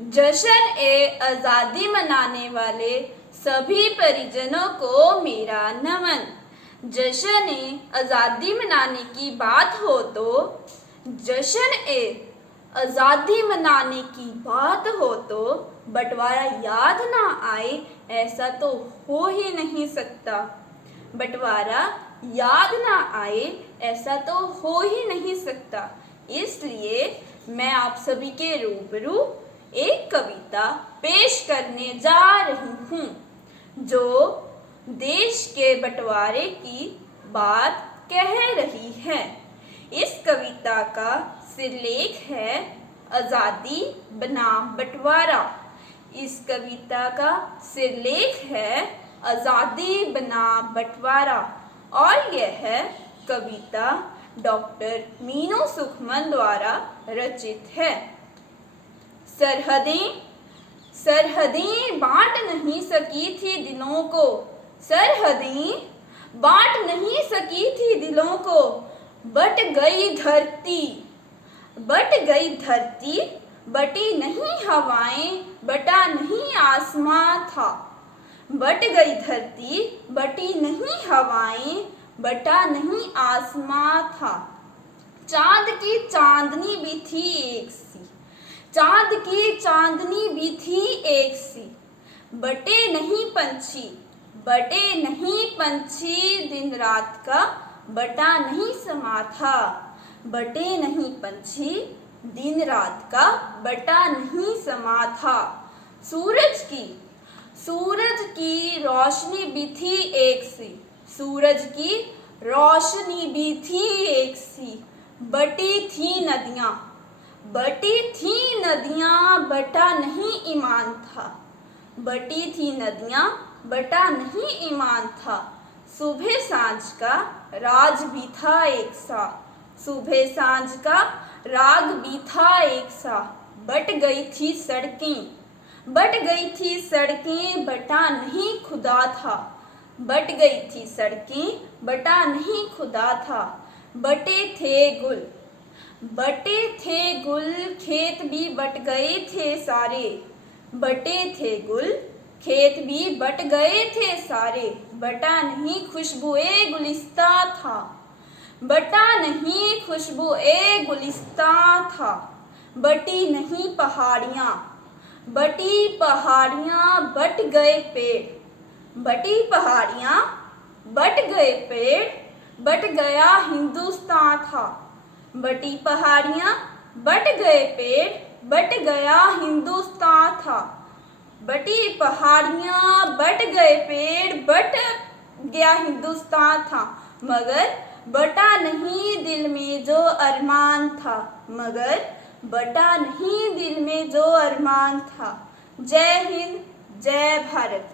जश्न ए आज़ादी मनाने वाले सभी परिजनों को मेरा नमन। जश्न ए आज़ादी मनाने की बात हो तो, जश्न ए आज़ादी मनाने की बात हो तो बंटवारा याद ना आए, ऐसा तो हो ही नहीं सकता। बंटवारा याद ना आए, ऐसा तो हो ही नहीं सकता। इसलिए मैं आप सभी के रूबरू एक कविता पेश करने जा रही हूँ, जो देश के बंटवारे की बात कह रही है। इस कविता का सिरलेख है आज़ादी बनाम बंटवारा। इस कविता का सिरलेख है आज़ादी बनाम बंटवारा और यह कविता डॉक्टर मीनू सुखमन द्वारा रचित है। सरहदें बांट नहीं सकी थी दिलों को, सरहदें बांट नहीं सकी थी दिलों को, बट गई धरती, बटी नहीं हवाएं, बटा नहीं आसमां था। बट गई धरती, बटी नहीं हवाएं, बटा नहीं आसमां था। चांद की चांदनी भी थी एक सी, चांद की चांदनी भी थी एक सी, बटे नहीं पंछी, दिन रात का बटा नहीं समा था। बटे नहीं पंछी, दिन रात का बटा नहीं समा था। सूरज की रोशनी भी थी एक सी, सूरज की रोशनी भी थी एक सी, बटी थी नदियाँ, बटा नहीं ईमान था। बटी थी नदियाँ, बटा नहीं ईमान था। सुबह सांझ का राज भी था एक सा, सुबह सांझ का राग भी था एक सा। बट गई थी सड़कें, बटा नहीं खुदा था। बट गई थी सड़कें, बटा नहीं खुदा था। बटे थे गुल, खेत भी बट गए थे सारे। बटे थे गुल, खेत भी बट गए थे सारे। बटा नहीं खुशबुए गुलिस्ता था, बटा नहीं खुशबुए गुलिस्ता था। बटी नहीं पहाड़ियाँ, बट गए पेड़। बटी पहाड़ियाँ, बट गए पेड़, बट गया हिंदुस्तान था। बटी पहाड़ियाँ, बट गए पेड़, बट गया हिंदुस्तान था। बटी पहाड़ियाँ, बट गए पेड़, बट गया हिंदुस्तान था। मगर बटा नहीं दिल में जो अरमान था, मगर बटा नहीं दिल में जो अरमान था। जय हिंद, जय भारत।